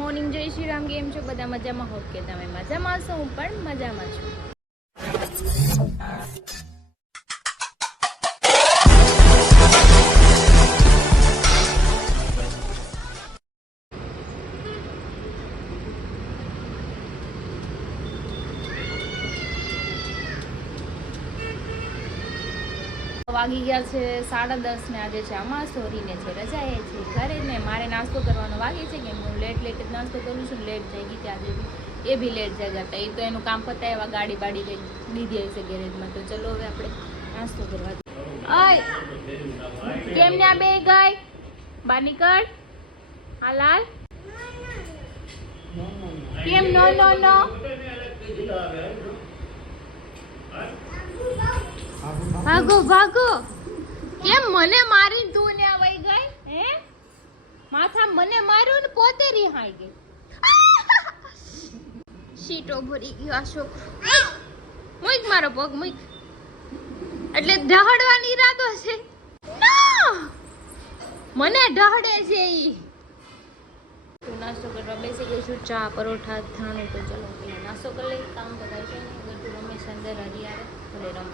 Morning, જય શ્રી રામ. કેમ છો બધા? મજામાં? હોપ કે તમે મજામાં છો. હું પણ મજામાં છું. વાગી ગયા છે 10:30 ને આજે છે અમાસોરીને છે રજા એ છે ઘરે ને મારે નાસ્તો કરવાનો વાગે છે કેમ હું લેટ જ નાસ્તો કરું છું. લેટ થઈ ગઈ ત્યાં આજે એ બી લેટ જાય જતા એ તો એનું કામ પતાય એવા ગાડી બાડી કંઈક લીધી હશે ગેરેજમાં. તો ચલો હવે આપણે નાસ્તો કરવા. ઓય કેમ ને બે ગઈ બહાર નીકળ. હાલાલ કેમ નો નો નો ભાગો ભાગો. કેમ મને મારી તું ને આવી ગઈ? હે માથા મને માર્યું ને પોતે રિહાઈ ગઈ. સીટો ભરી ગયો આ છોકરો. મુઈક મારો પગ મુઈક. એટલે ઢહડવાનો ઈરાદો છે. મને ઢહડે છે ઈ. તો નાસ્તો કરવા બેસી ગઈ છું. ચા પરોઠા થાણું. તો ચલો પેલા નાસ્તો કરી લઈ. કામ બધા છે ને બધું રમેશ અંદર હરિયારે ભલે રમ.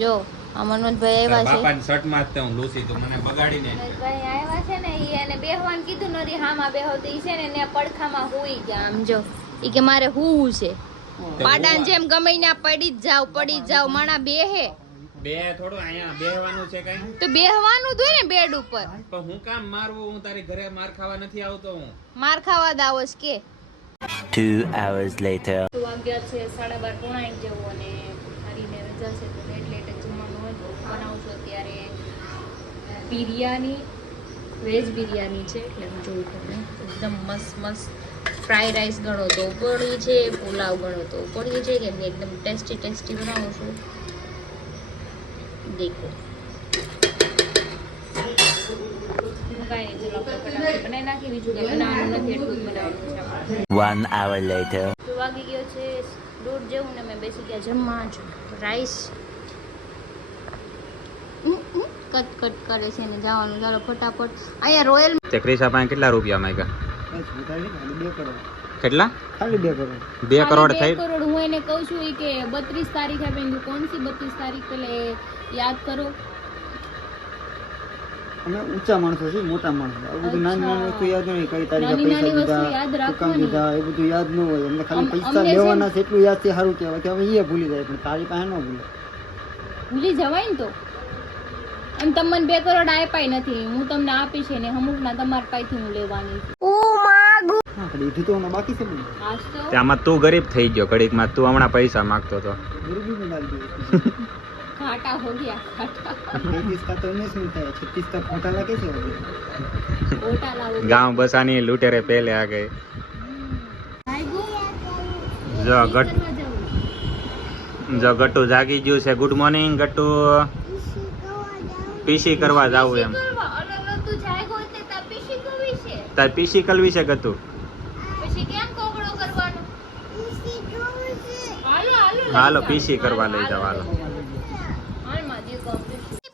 જો આ મનોજભાઈ આવ્યા છે. બાપાની શર્ટ માં જ હું લૂસી તો મને બગાડીને. મનોજભાઈ આવ્યા છે ને ઈ એને બેહવાનું કીધું નરી હામાં બેહો તો ઈ છે ને ને પડખામાં હુઈ ગયા. આમ જો ઈ કે મારે હુવું છે. પાડાન જેમ ગમે ત્યાં પડી જ જાવ માણા બેહે. બે થોડું અહીંયા બેહવાનું છે કઈ તો બેહવાનું જ હોય ને બેડ ઉપર. પણ હું કામ મારવું? હું તારી ઘરે માર ખાવા નથી આવતો. હું માર ખાવા દાવસ કે 2 hours later. તો વાગ્યા છે 12:30 પોણા 1 જેવું અને હરીને રજા છે તો લેટ જ જમવાનું હોય. બનાવું છું અત્યારે બિરયાની, વેજ બિરયાની છે એટલે હું જોઉં તમને એકદમ મસ્ત ફ્રાઈ રાઈસ ગણો તો પડી છે, પુલાવ ગણો તો પડી છે કે એકદમ ટેસ્ટી બનાવું છું. દેખો બનાવી નાખી. બીજું કંઈ બનાવવાનું નથી, એટલું જ બનાવવાનું છે. 1 hour later. તો વાગી ગયો છે 1:30 જેવું ને મેં બેસી ગયા જમવા. રાઈસ કટ કરે છે ને જવાનું. ચાલો ફટાફટ. અહીંયા રોયલ તે ક્રિશા પાસે કેટલા રૂપિયા માંગ્યા? કેટલા? ખાલી 2 કરોડ. 2 કરોડ થઈ. 2 કરોડ. હું એને કહું છું કે 32 તારીખ આપે. કોણ સી 32 તારીખ પેલે યાદ કરો. અમે ઊંચા માણસો છીએ, મોટા માણસો. આ બધું નાની વસ્તુ યાદ નહીં. કઈ તારીખે નાની પૈસા વસ્તુ દીધા, યાદ હુકમ રાખવાની. દીધા, એ બધું યાદ ન હોય. અમને ખાલી પૈસા અમને લેવાના છે એટલું યાદ છે. સારું કહેવાય કે અમે એ ભૂલી જાય પણ તારી પાસે ન ભૂલે. ભૂલી જવાય ને તો. એમ તમને 2 કરોડ આપ્યા નથી. હું તમને આપી છે ને અમુક ના તમારા પાસેથી હું લેવાની છું. હા પણ એ તો અમે બાકી છે ને. આજ તો ત્યાંમાં તું ગરીબ થઈ ગયો ઘડીકમાં. તું હમણાં પૈસા માંગતો હતો. ગરીબી में डाल दिए. ઘાટા હો ગયા ઘાટા. 33 का तो 19 मिलता है, 36 का घोटाला कैसे हो गया? ઓટા લાવો. ગાંવ બસાની લૂંટેરે પહેલે આ ગઈ. જો ગટ્ટુ જાગી ગયું છે. Good morning Gattu. પીસી કરવા જાવું એમ. તાર પીસી કરવી છે ગટ્ટુ? હાલો પીસી કરવા લઈ જાવ. હાલો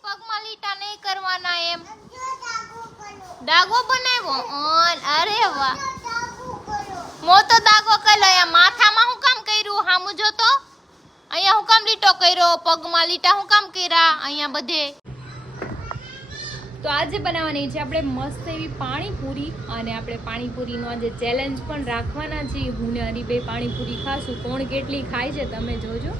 પગમાં લીટા નહીં કરવાના એમ. દાગો બનાવ્યો. અરે વાહ. મોટો દાગો કર્યો. અહીંયા માથામાં હું કામ કર્યું? હામું જો તો. અહીંયા હું કામ લીટો કર્યો? પગમાં લીટા હું કામ કર્યા? અહીંયા બધે. તો આજે બનાવવાની છે આપણે મસ્ત એવી પાણીપુરી. અને આપણે પાણીપુરીનો આજે ચેલેન્જ પણ રાખવાના છીએ. હું ને હરીભાઈ પાણીપુરી ખાશું. કોણ કેટલી ખાય છે તમે જોજો.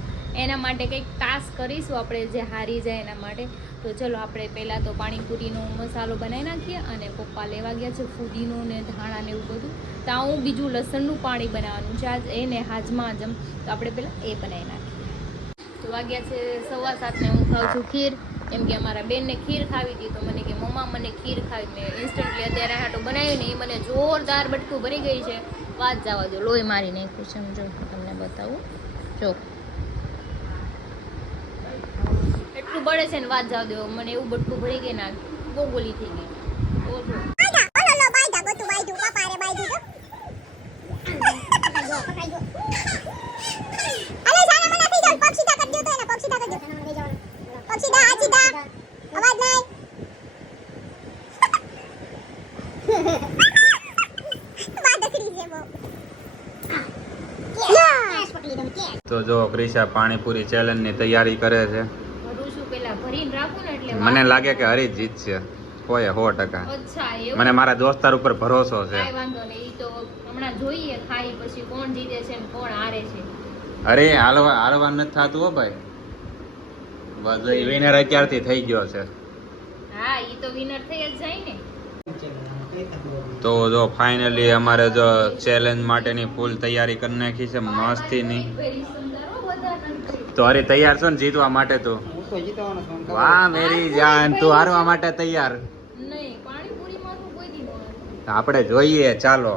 એના માટે કંઈક ટાસ્ક કરીશું આપણે, જે હારી જાય એના માટે. તો ચલો આપણે પહેલાં તો પાણીપુરીનો મસાલો બનાવી નાખીએ. અને પપ્પા લેવા ગયા છે ફુદીનો ને ધાણા ને એવું બધું. તો હું બીજું લસણનું પાણી બનાવવાનું છે આજ એને હાજમાં જમ. તો આપણે પહેલાં એ બનાવી નાખીએ. તો વાગ્યા છે 7:15 ને હું ખાઉં છું ખીર. કેમ કે અમારા બેનને ખીર ખાવી હતી. તો મને કે મમ્મા મને ખીર ખાવી. મેં ઇન્સ્ટન્ટલી અત્યારે હાટું બનાવ્યું ને એ મને જોરદાર બટકું ભરી ગઈ છે. વાત જવા દો. લોહી મારી નાખ્યું છે. સમજો તમને બતાવું. જો એટલું બળે છે ને વાત જવા દો. મને એવું બટકું ભરી ગઈ ને બહુ બોલી થઈ ગઈ. તો જો ક્રિશા પાણીપુરી ચેલેન્જ ની તૈયારી કરે છે. ભરું છું પેલા ભરીને રાખું ને એટલે મને લાગે કે હરી જીતશે કોઈ 100%. અચ્છા એવું મને મારા દોસ્તાર ઉપર ભરોસો છે. કાંઈ વાંધો નહીં ઈ તો હમણાં જોઈએ ખાઈ પછી કોણ જીતે છે ને કોણ હારે છે. અરે હારવા નથી થતું હો ભાઈ. બસ વિનર અત્યારથી થઈ ગયો છે. હા ઈ તો વિનર થઈ જ જાય ને. તો જો ફાઇનલી અમારે જો ચેલેન્જ માટેની ફૂલ તૈયારી કરી નાખી છે મસ્તીની. વેરી સુંદર હો બધા country. તો હરી તૈયાર છો ને જીતવા માટે તું? હું તો જીતવાનો છું. વાહ મેરી જાન, તું હારવા માટે તૈયાર? નહીં પાણીપુરીમાં તો કોઈ દી ન આપણે જોઈએ ચાલો.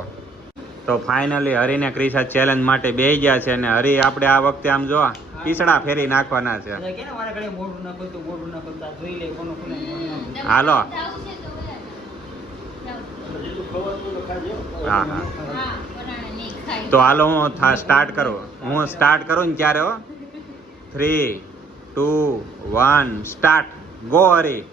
તો ફાઇનલી હરીને ક્રિશા ચેલેન્જ માટે બેહી ગયા છે અને હરી આપણે આ વખતે આમ જો પીસડા ફેરી નાખવાના છે. એટલે કે ને મારા ઘરે મોઢું ના ખોલતું, મોઢું ના ખોલતા જોઈ લે કોનો ખોલે ને કોનો ના ખોલે. હાલો. જાવું છે તો વયા જાવ. હા હા હા પરાણે નહીં ખાય. તો હાલો હું સ્ટાર્ટ કરું. હું સ્ટાર્ટ કરું ને ત્યારે 3 2 1 સ્ટાર્ટ. ગો હરી.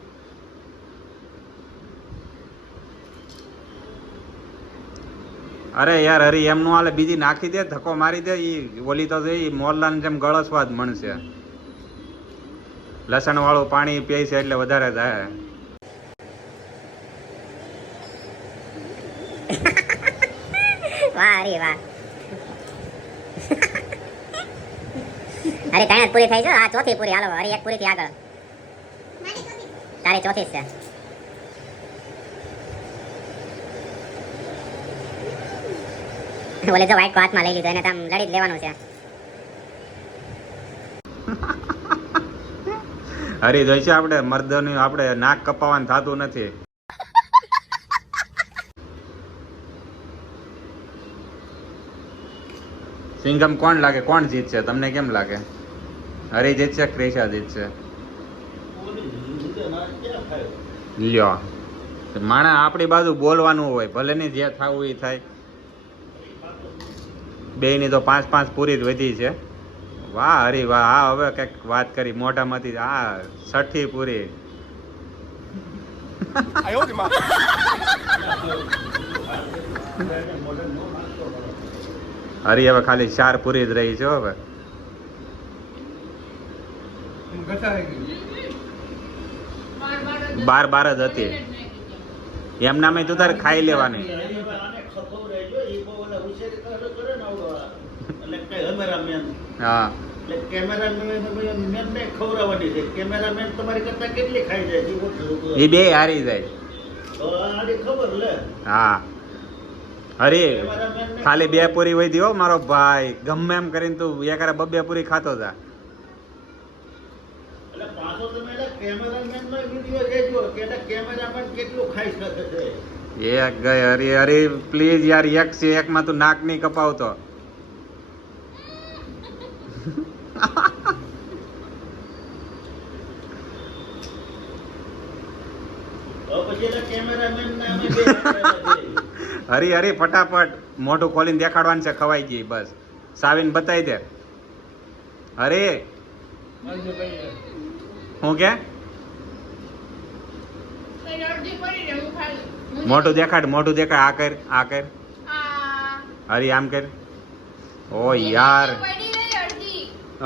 અરે યાર હરી એમ નું હાલે, બીજી નાખી દે, ધક્કો મારી દે. ઈ ઓલી તો ઈ મોરલાની જેમ ગળસવાદ મળશે. લસણ વાળું પાણી પીએ છે એટલે વધારે જાય. વાહ અરે વાહ અરે ત્રણ જ પૂરી થઈ છે. આ ચોથી પૂરી. હાલો અરે એક પૂરી થી આગળ. તારી ચોથી જ છે. બોલે જો વાઈટ હાથમાં લઈ લીધો એને આમ લડી જ લેવાનું છે. હરી જોઈ છે આપણે મર્દોની આપણે નાક કપાવવાનું થતું નથી. સિંગમ કોણ લાગે, કોણ જીતશે તમને કેમ લાગે? હરી જીતશે ક્રિશા જીતશે? લ્યો માણા આપણી બાજુ બોલવાનું હોય, ભલે ની જે થવું એ થાય. બેયની તો 5-5 પૂરી જ વધી છે. વાહ હરી વાહ. આ હવે કઈક વાત કરી મોઢામાંથી. આ 6ઠી પૂરી. હરી હવે ખાલી 4 પૂરી જ રહી છે હવે. બાર જ હતી. એમ નામે તું તારે ખાઈ લેવાની. હા એ બે હારી જાય. હા અરે ખાલી 2 પૂરી વધી હો મારો ભાઈ. ગમે એમ કરીને તું એકારે 2 પૂરી ખાતો જા. એક ગઈ હરી. હરી પ્લીઝ યાર, એક માં તું નાક નહીં કપાવતો. હરી હરી ફટાફટ મોઢું ખોલીને દેખાડવાનું છે. ખવાઈ ગઈ બસ. સાવીને બતાવી દે. અરે હું કે મોઢું દેખાડ, મોઢું દેખાડ. આ કર, આ કર. હરી આમ કર. ઓ યાર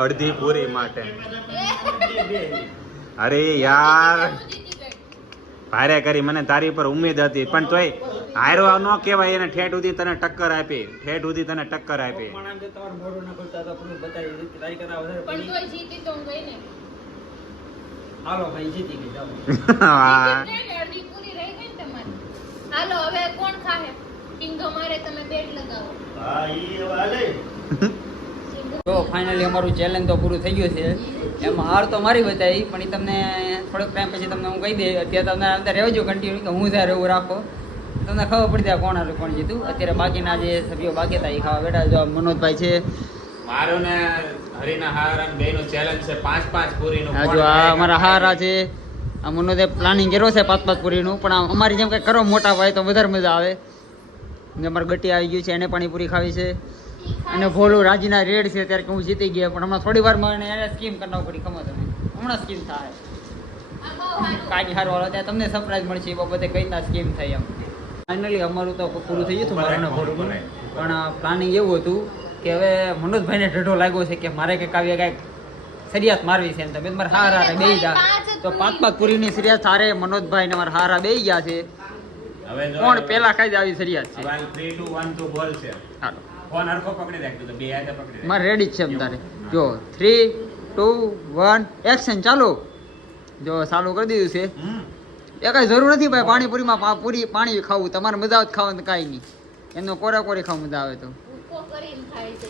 અડધી પૂરી માટે. અરે યાર ભારે કરી. મને તારી પર ઉમ્મીદ હતી પણ તોય હારો ન કહેવાય. એને ઠેઠ સુધી તને ટક્કર આપી. ઠેઠ સુધી તને ટક્કર આપી. મોઢું ના ખોલતા તો પૂરું બતાવી દીધી. તારી કરતા વધારે પણ પૂરી. તોય જીતી તો હું ગઈ ને. હાલો ભાઈ જીતી ગઈ. જાઓ. અડધી પૂરી રહી ગઈ ને તમારી. હાલો હવે કોણ ખાહે? સિંગો મારે તમે બેટ લગાવો. તો ફાઇનલી અમારું ચેલેન્જ તો પૂરું થઈ ગયું છે. એમાં હાર તો મારી બતાવી પણ એ તમને થોડોક ટાઈમ પછી તમને હું કહી દે. અત્યારે તમને અંદર રહેજો કન્ટિન્યુ કે હું જ્યારે એવું રાખો તમને ખબર પડી જાય કોણ હારું કોણ જીતું. અત્યારે બાકીના જે સભ્યો બાકી હતા એ ખાવા બેઠા. જો મનોજભાઈ છે. મારું ને હરીના હારા બેયનું ચેલેન્જ છે 5-5 પૂરીનું. હા જો આ અમારા હારા છે. આ મનોજે પ્લાનિંગ કર્યો છે 5-5 પૂરીનું. પણ અમારી જેમ કંઈક કરો મોટા ભાઈ તો વધારે મજા આવે. અમારે ગટી આવી ગયું છે, એને પાણીપુરી ખાવી છે. અને ભોલું રાજીના રેડ છે ત્યારે કે હું જીતી ગયા. પણ હમણાં થોડી વારમાં એને સ્કીમ કરનાવું પડી. ખબર તમે હમણાં સ્કીમ થાય કાંઈ સારું વાળો ત્યાં તમને સરપ્રાઈઝ મળશે. એ બાબતે કઈ રીતના સ્કીમ થાય એમ. ફાઇનલી અમારું તો પૂરું થઈ ગયું હતું મારું ભોલું. પણ પ્લાનિંગ એવું હતું કે હવે મનોજભાઈને ઢઢો લાગ્યો છે કે મારે કંઈક આવી કંઈક શરિયાત મારવી છે એમ તમે મારે હારા બેહી જા તો પાંચ પૂરીની શરિયાત હારે મનોજભાઈ ને મારા હારા બેહી ગયા છે. હવે જો કોણ પેલા ખાઈ જ આવી શરિયાત છે. હવે 3 2 1 2 બોલ છે. હાલો ફોન હરખો પકડી રાખજો તો બે હાથે પકડી રાખ. મારે રેડી જ છે એમ તારે જો 3 2 1 એક્શન ચાલો. જો ચાલુ કરી દીધું છે. એ કઈ જરૂર નથી ભાઈ પાણીપુરીમાં પૂરી પાણી ખાવું તમારે મજા આવે ખાવાનું કાંઈ નહીં એમનો કોરા કોરી ખાવ મજા આવે તો. ઉકો કરીને ખાય છે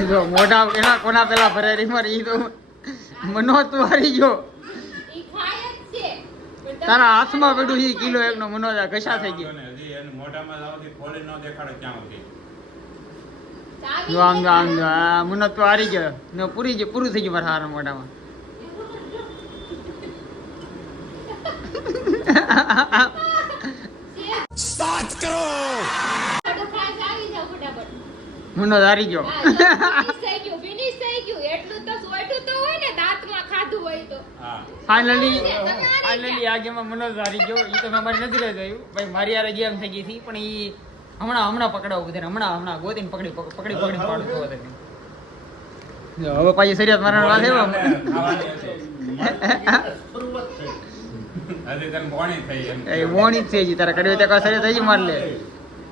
એ જો મોઢા એના કોના પેલા ભરારી મારી તો મનો તું હારી ગયો ઈ ખાય જ છે પણ તમે તારા હાથમાં પડ્યું છે કિલો એકનો મનો ઘસા થઈ ગયો. હજી એને મોઢામાં લાવતી ખોલી ન દેખાડે ક્યાં સુધી. ચાવી જો આમ જો આમ જો આ મનો તું હારી ગયો ને પૂરું થઈ ગયું મારા હારા મોઢામાં. થોડું ખાસ આવી જાવ ફટાફટ. મનો હારી ગયો. ફિનિશ થઈ ગયું એટલું તો સોયટું તો હોય ને દાંતમાં ખાધું હોય તો. હા ફાઇનલી આ ગેમમાં મનો હારી ગયો. એ તો મેં મારી નથી રહી ગયું ભાઈ મારી યાર ગેમ થઈ ગઈ હતી પણ એ હમણાં પકડાવું બધાને હમણાં ગોતીને પકડી પાડું તો બધાને. જો હવે પાછી શરિયાત મારવાનો વાત આવ્યો. ખાવાની હતી. હજી તને મોણી થઈ એમ. એ મોણી જ છે હજી તારા કડી તે શરિયાત હજી માર લે.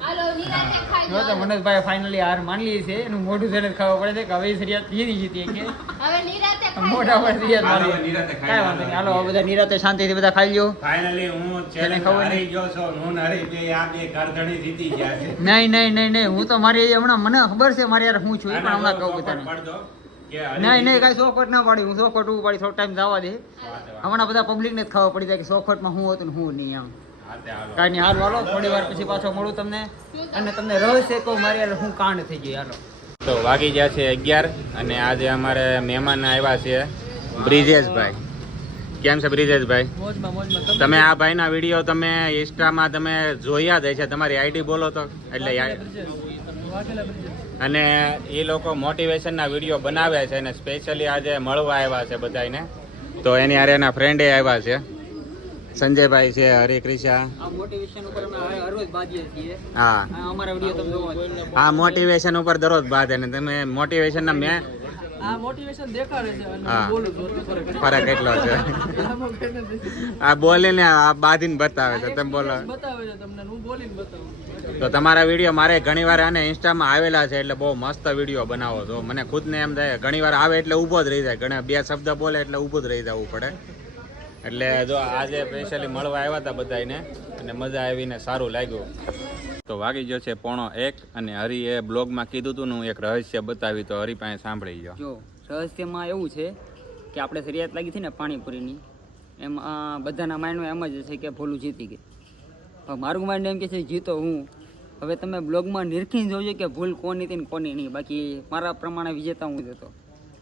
હાલો નિરાંતે ખાઈ જો તો લો. મનોજભાઈ ફાઇનલી હાર માની લીધી છે એનું મોઢું જોઈને જ ખબર પડે છે કે હવે શરિયાત જીતી કે હવે નિરાંતે ખાઈ મોઢા લો. પર શરિયાત હાલો, મારી. નિરાંતે ખાઈ કાંઈ વાંધો નહીં હાલો હવે બધા નિરાતે શાંતિથી બધા ખાઈ લ્યો. ફાઇનલી હું ચેલેન્જ ખબર હારી ગયો છું. હું ને હરી બે આ બે ઘરધણી જીતી ગયા છે. નહીં હું તો મારી હમણાં મને ખબર છે મારી યાર હું છું એ પણ આના હમણાં જો કહું ચોખવટ બધાને. પડજો કે હરી નહીં જીતી. કાંઈ ચોખવટ ના પાડી હું ચોખવટ ઉભું પાડી થોડો ટાઈમ જવા દે. હમણાં બધા પબ્લિકને જ ખબર પડી જાય કે ચોખવટમાં હું હતું ને હું નહીં આમ. હા, તે હાલો. કાંઈ નહીં હાલ હાલો થોડી વાર પછી પાછો મળું તમને અને તમને રહસ્ય કહું મારી યાર હું કાંડ થઈ ગઈ હાલો. તો વાગી ગયા છે 11 અને આજે અમારે મહેમાન આવ્યા છે બ્રિજેશભાઈ. કેમ છે બ્રિજેશભાઈ? તમે આ ભાઈના વિડીયો તમે ઇન્સ્ટામાં તમે જોયા જ છે. તમારી આઈડી બોલો તો એટલે અને એ લોકો મોટિવેશનના વિડીયો બનાવે છે અને સ્પેશિયલી આજે મળવા આવ્યા છે બધાને. તો એની હારે એના ફ્રેન્ડે આવ્યા છે સંજયભાઈ છે, હરિક્રિષા. આ મોટિવેશન ઉપર અમે હરરોજ બાજીએ છીએ. હા અમારા વિડીયો તમે જોવો. આ મોટિવેશન ઉપર દરરોજ બાદ અને તમે મોટિવેશનના મેં આ મોટિવેશન દેખાડે છે અને હા. હું બોલું છું તો ફરક ફરક એટલો છે. આમાં કઈ નથી. આ બોલીને આ બાંધીને બતાવે છે તમે બોલો. બતાવે છે તમને હું બોલીને બતાવું. તો તમારા વિડીયો મારે ઘણીવાર આને ઇન્સ્ટામાં આવેલા છે એટલે બહુ મસ્ત વિડીયો બનાવો છો. મને ખુદને એમ થાય ઘણીવાર આવે એટલે ઊભો જ રહી જાય. ઘણા બે શબ્દ બોલે એટલે ઊભું જ રહી જવું પડે. એટલે જો આજે સ્પેશિયલી મળવા આવ્યા હતા બધાને અને મજા આવીને સારું લાગ્યું. તો વાગી ગયો છે 1:30 અને હરીએ બ્લોગમાં કીધું હતું ને હું એક રહસ્ય બતાવી તો હરી પાસે સાંભળી ગયો. જો રહસ્યમાં એવું છે કે આપણે શરિયાત લાગી હતી ને પાણીપુરીની એમાં બધાના માઇન્ડમાં એમ જ છે કે ભોલું જીતી ગઈ. હવે મારું માઇન્ડ એમ કે છે જીતો હું. હવે તમે બ્લોગમાં નિરખીને જોજો કે ભૂલ કોની હતી ને કોની નહીં. બાકી મારા પ્રમાણે વિજેતા હું જ હતો.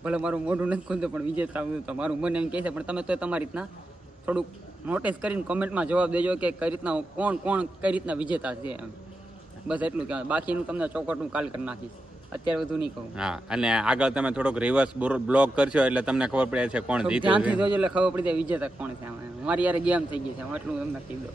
ભલે મારું મોઢું નથી ખુલતું પણ વિજેતા હું હતો. મારું મન એમ કહે છે પણ તમે તો તમારી રીતના થોડુંક નોટિસ કરીને કોમેન્ટમાં જવાબ દેજો કે કઈ રીતના કોણ કઈ રીતના વિજેતા છે એમ. બસ એટલું કહેવાય. બાકીનું તમને ચોખવટ હું કાલ કરી નાખીશ. અત્યારે બધું નહીં કહું. હા અને આગળ તમે થોડોક રિવર્સ બ્લોગ કરશો એટલે તમને ખબર પડે છે કોણ થોડુંક જીત્યું ધ્યાનથી છે. જોજો એટલે ખબર પડી જાય વિજેતા કોણ છે. મારી યાર ગેમ થઈ ગઈ છે એટલું તમને કહી દઉં.